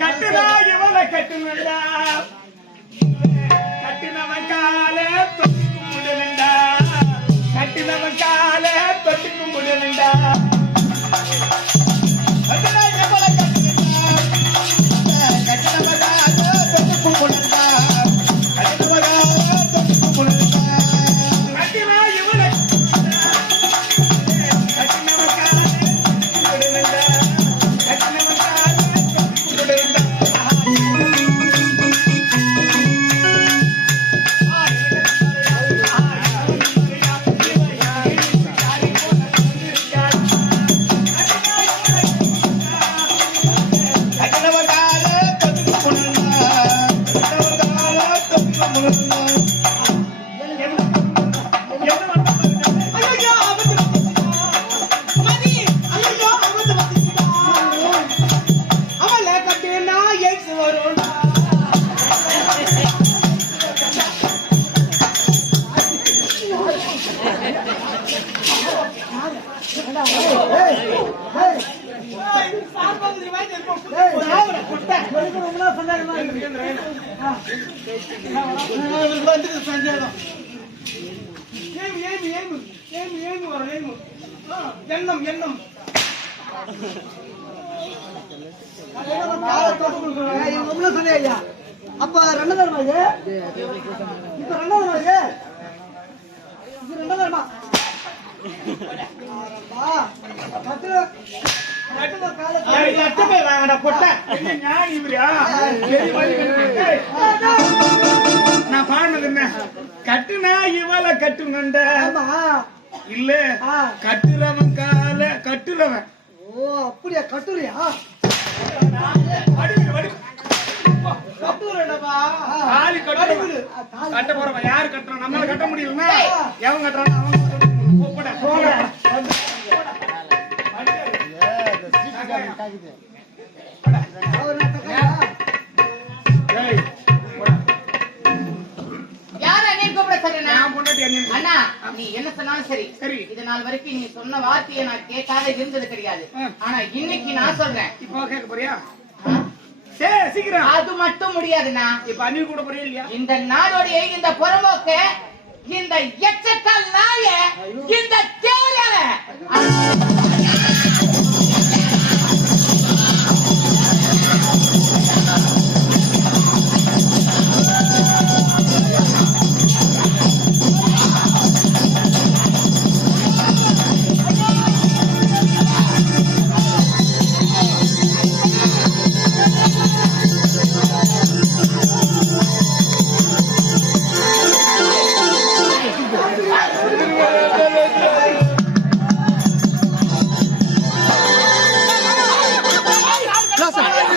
கட்டுனா இவளை கட்டுனண்டா கட்டினவன் கால ஏமி, ஏமி, ஏமி. ஏமி, ஏமி வரும், ஏமி. ஆ, எண்ணம் எண்ணம் அப்ப ரெண்டாவது இப்ப ரெண்டாவது இது இது ரெண்டாவது ஏய், லட்ச பேர் வாங்கடா, பொட்டை. என்ன ஞானி இவரா? சரி, வழி கட்டு. ஏய், நான் பாடினது என்ன கட்டுனா இவளை கட்டுனண்ட இல்ல கட்டுறவன். கால கட்டுறவன். ஓ அப்படியா கட்டுறியா. கட்ட போறவன். யாரு கட்டுறான்? நம்மளால கட்ட முடியலன்னா எவன் கட்டுறான் அவன் அண்ணன். அண்ணா. நீ என்ன சொன்னாலும் சரி. சரி. இது நாள் வரைக்கும் நீ சொன்ன வார்த்தையை நான் கேட்காத இருந்தது கிடையாது. ஆனா இன்னைக்கு நான் சொல்றேன். இப்போ கேட்க போறியா? சீக்கிரம். அது மட்டும் முடியாதுண்ணா. இப்ப அணில் கூட இல்லையா? இந்த நாடோடைய இந்த புறம்போக்க இந்த எச்சக்கால் நாய இந்த தேவையான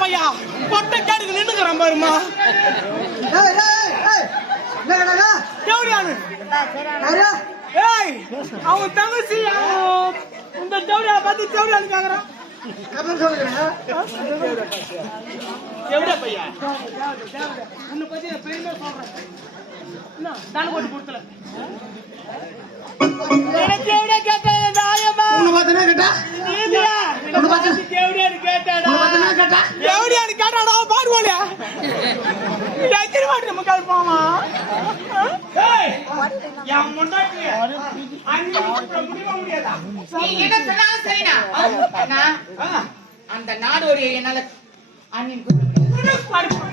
பையா. பொட்டை கேட்டுக்கு நின்னுக்குறான் பாரும்மா. ஏய் ஏய் ஏய் என்னடா தேவடியான்னு. யாரா ஏய், அவன் தங்கச்சி அவன் இந்த தேவடியா பார்த்து தேவடியான்னு கேக்குறான். தேவடியா பையா. உன்னை பத்தி நான் பெருமையா சொல்றேன். என்ன, தானே போட்டு கொடுத்தல. எனக்கு தேவடியா கேட்டேன், நியாயமா? உன்னை பார்த்தீங்கன்னா கேட்டா நீதியா? உன்னை கேட்டா தேவடியான்னு கேட்டாடா, நம்ம கேட்போமா? ஏய், என் பொண்டாட்டி அண்ணி கூப்பிட முடியுமா முடியாதா நீ என்ன சொன்னாலும் சரிண்ணா அண்ணா ஆ, அந்த நாடோடைய என்னால அண்ணின் கூப்பிட முடியாது.